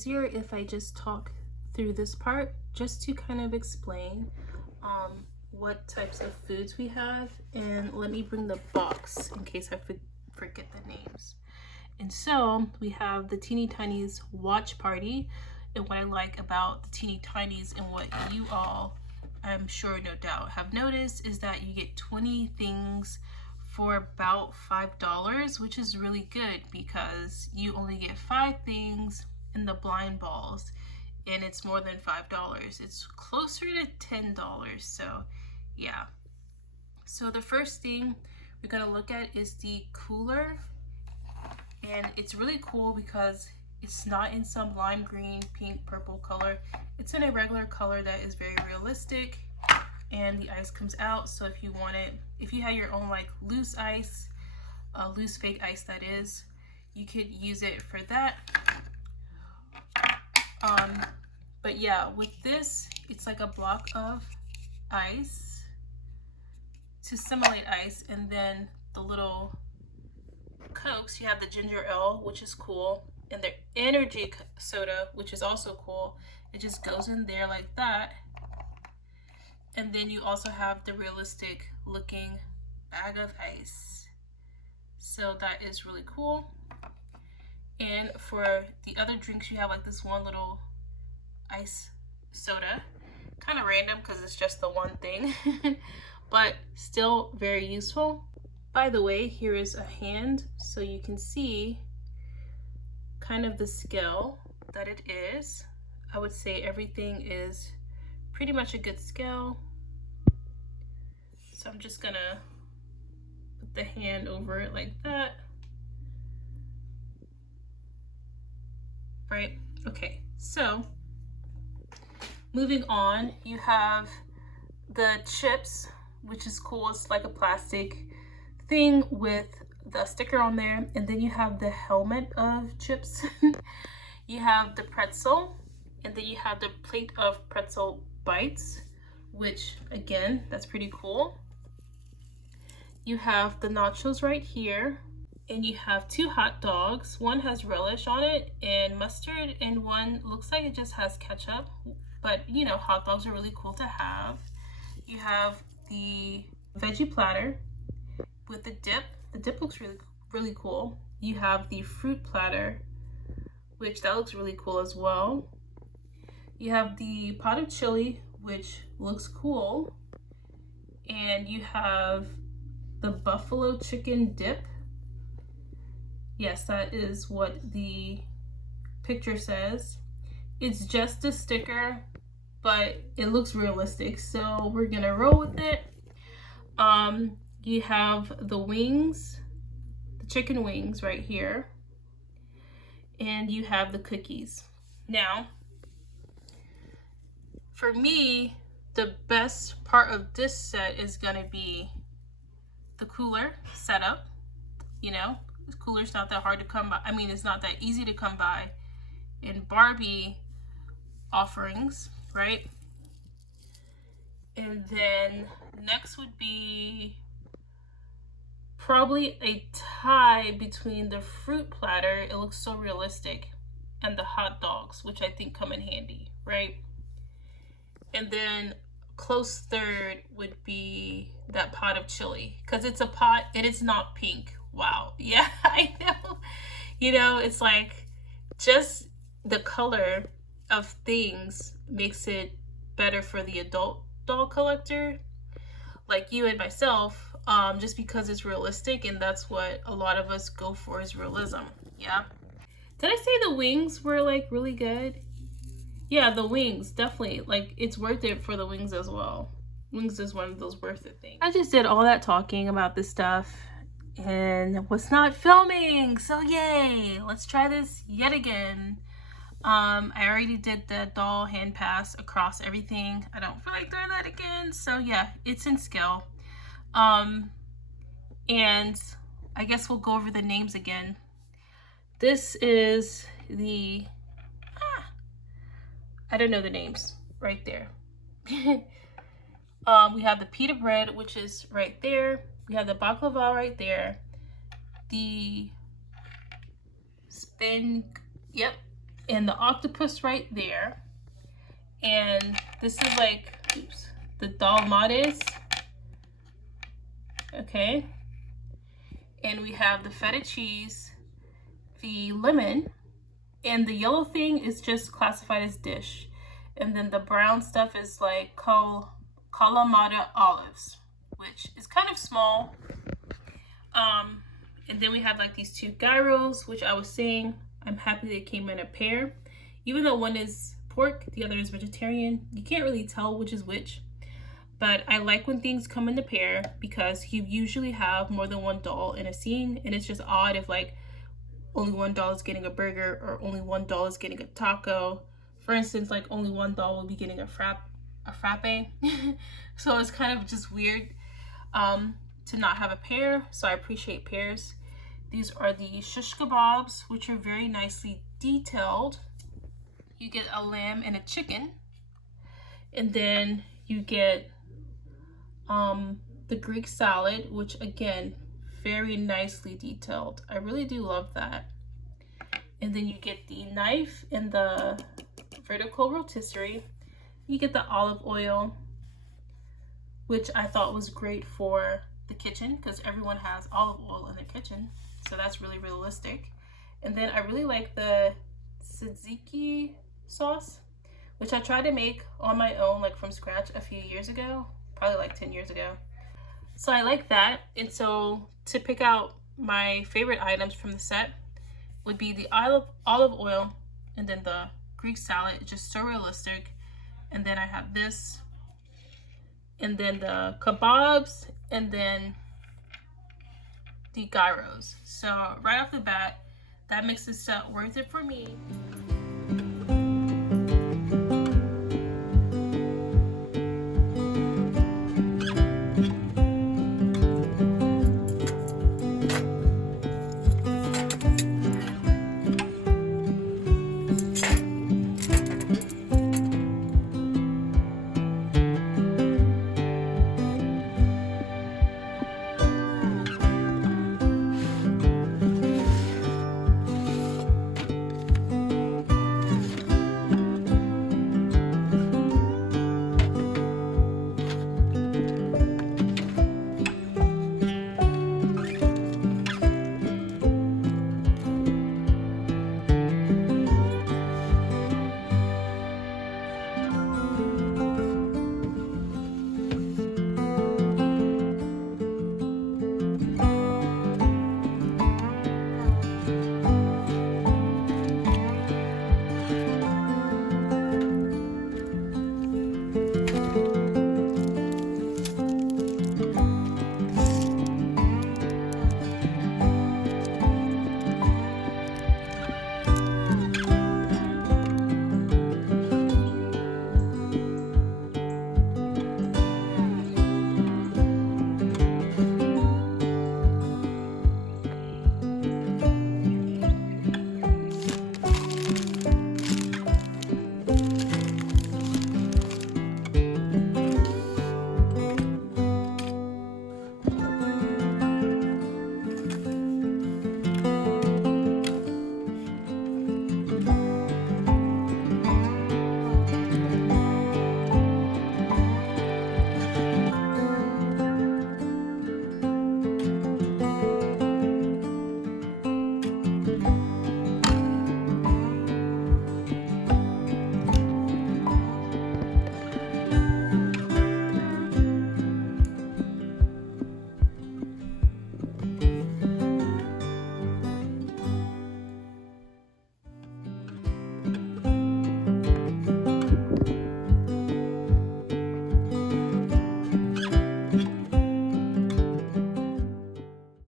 easier if I just talk through this part just to kind of explain what types of foods we have. And let me bring the box in case I forget the names. And so we have the Teeny Tinies watch party. And what I like about the Teeny Tinies and what you all, I'm sure no doubt, have noticed is that you get 20 things for about $5, which is really good because you only get 5 things in the blind balls and it's more than $5. It's closer to $10. So yeah. So the first thing we're gonna look at is the cooler. And it's really cool because it's not in some lime green, pink, purple color. It's in a regular color that is very realistic, and the ice comes out. So if you want it, if you have your own like loose ice, loose fake ice that is, you could use it for that. But yeah, with this, it's like a block of ice to simulate ice, and then the little Cokes, you have the ginger ale, which is cool, and the energy soda, which is also cool. It just goes in there like that. And then you also have the realistic looking bag of ice. So that is really cool. And for the other drinks, you have like this one little ice soda. Kind of random because it's just the one thing, but still very useful. By the way, here is a hand so you can see kind of the scale that it is. I would say everything is pretty much a good scale. So I'm just gonna put the hand over it like that. Right? Okay, so moving on, you have the chips, which is cool. It's like a plastic thing with the sticker on there, and then you have the helmet of chips. You have the pretzel, and then you have the plate of pretzel bites, which again, that's pretty cool. You have the nachos right here, and you have 2 hot dogs. One has relish on it and mustard, and one looks like it just has ketchup, but you know, hot dogs are really cool to have. You have the veggie platter with the dip. The dip looks really cool. You have the fruit platter, which that looks really cool as well. You have the pot of chili, which looks cool. And you have the buffalo chicken dip. Yes, that is what the picture says. It's just a sticker, but it looks realistic, so we're gonna roll with it. You have the wings, the chicken wings right here, and you have the cookies. Now, for me, the best part of this set is gonna be the cooler setup. You know, the cooler's not that hard to come by. I mean, it's not that easy to come by in Barbie offerings, right? And then next would be probably a tie between the fruit platter, it looks so realistic, and the hot dogs, which I think come in handy, right? And then close third would be that pot of chili, because it's a pot, it is not pink. Wow. Yeah, I know. You know, it's like just the color of things makes it better for the adult doll collector like you and myself, just because it's realistic, and that's what a lot of us go for, is realism. Yeah. Did I say the wings were like really good? Yeah, the wings, definitely. Like, it's worth it for the wings as well. Wings is one of those worth it things. I just did all that talking about this stuff and was not filming, so yay! Let's try this yet again. I already did the doll hand pass across everything. I don't feel like doing that again, so yeah, it's in scale. And I guess we'll go over the names again. This is the, I don't know the names, right there. We have the pita bread, which is right there. We have the baklava right there. The spin, yep. and the octopus right there. And this is like, oops, the dalmatis. Okay. And we have the feta cheese, the lemon, and the yellow thing is just classified as dish. And then the brown stuff is like Kalamata olives, which is kind of small. And then we have like these two gyros, which I was saying, I'm happy they came in a pair. Even though one is pork, the other is vegetarian. You can't really tell which is which. But I like when things come in a pair because you usually have more than one doll in a scene. And it's just odd if like only one doll is getting a burger or only one doll is getting a taco. For instance, like only one doll will be getting a frappe. So it's kind of just weird to not have a pair. So I appreciate pairs. These are the shish kebabs, which are very nicely detailed. You get a lamb and a chicken. And then you get the Greek salad, which again, very nicely detailed. I really do love that. And then you get the knife and the vertical rotisserie. You get the olive oil, which I thought was great for the kitchen because everyone has olive oil in their kitchen. So that's really realistic. And then I really like the tzatziki sauce, which I tried to make on my own, like from scratch a few years ago, probably like 10 years ago. So I like that. And so to pick out my favorite items from the set would be the olive oil and then the Greek salad. It's just so realistic. And then I have this, and then the kebabs, and then the gyros. So right off the bat, that makes this set worth it for me.